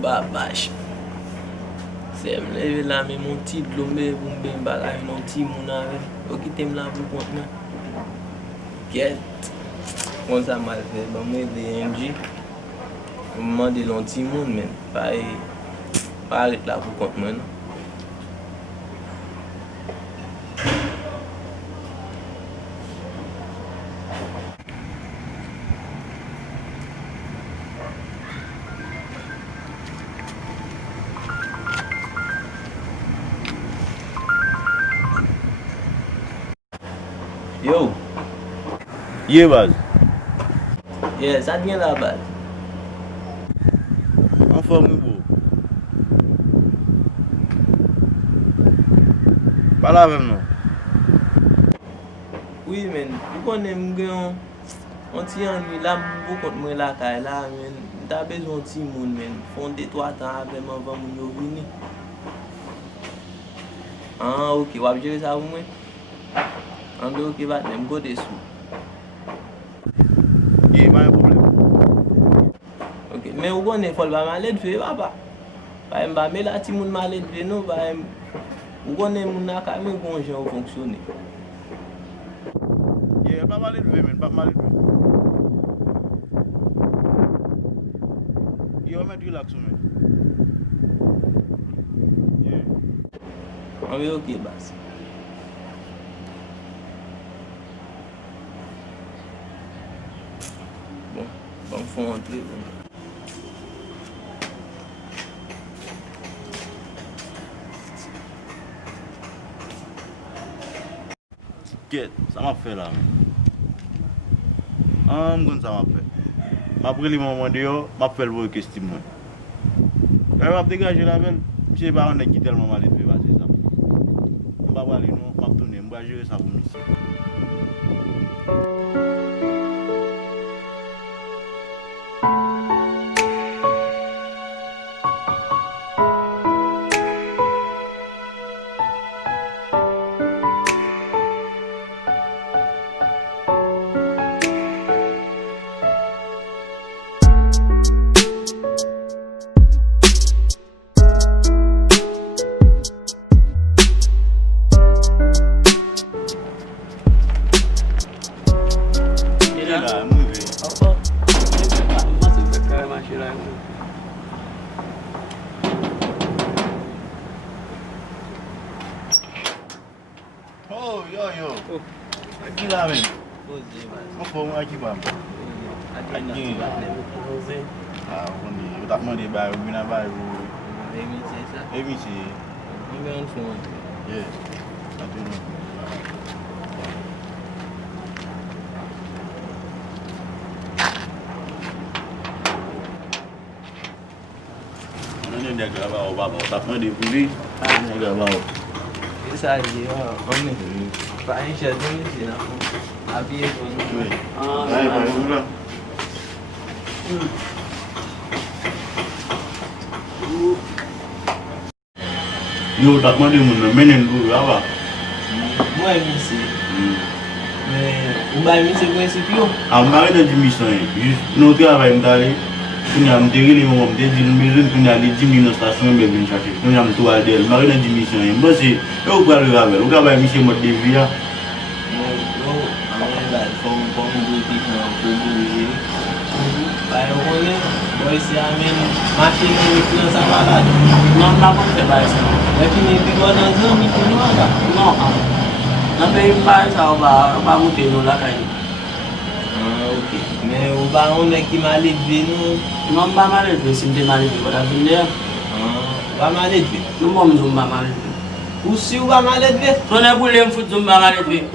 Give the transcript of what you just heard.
Babache. C'est me là mais mon petit blomé pour me bagage mon petit moun avec. OK t'aime là pour compte moi. Quête. Comme ça mal fait. Bon moi des NG. Moment de l'on petit moun mais pas arrête là pour compte moi. Yo. Yeah, base. Yeah, ça vient la base. En forme beau. Pas là même non. Oui, mais vous connaissez on tient là beaucoup de moi là là mais t'as besoin de petit monde mais font 2-3 temps avec moi avant mon venir. Ah OK, on va gérer ça pour moi. On doit OK va même go dessous. Il y a pas un problème. OK, mais vous connaissez faut pas Maledve papa. Pas me mais là ti moun Maledve non pas vous connaissez mon na ka men kon jan fonctionner. Yeah, pas Maledve men, pas Maledve. Yo mettre relax men. Yeah. On va OK bas. Bon, faut entrer. Get, ça m'a fait là. Comme ça m'a fait. M'a pris le moment de yo, m'a fait le Kesty moi. M'a dégagé la belle, monsieur pas on est qui tellement mal fait passer ça. On va aller non, m'a tourner, on va gérer ça pour monsieur. Oh, Yòyò. Aqui lá, velho. Não foi aqui, vamos. Aqui. Ah, eu tava mandando bairro, eu vim na bairro. MERCI. Yeah. Tá tudo. Não é gravar o babo, tá mandando por ali. Não é gravar o. Isso aí, ó, homem. Pra encher de mim, não. A Bia foi. Ah, vamos lá. Yo, tak mana mana menen dulu apa? Moi, MERCI. Mais, vous m'avez mis ce principe. Ah, on a dit mission. Nous travaillons d'aller. Nous avons dit les moments, nous avons dit 10 minutes station, mais bien chercher. Nous avons tout à dire. Nous avons dit mission. Moi, c'est où quoi le travail? Où travail mission mode de vie? Esse amém, machine influência balada. Não dá para ter mais. É que nem pegou na zona e não anda. Não. Não tem mais para muter no lá cair. Ah, OK. Mais o baron é que Maledve não vai Maledve, se tem Maledve para vender. Ah, vai Maledve. Não vamos zumba Maledve. O seu vai Maledve. Só não é bulem fut zumba Maledve.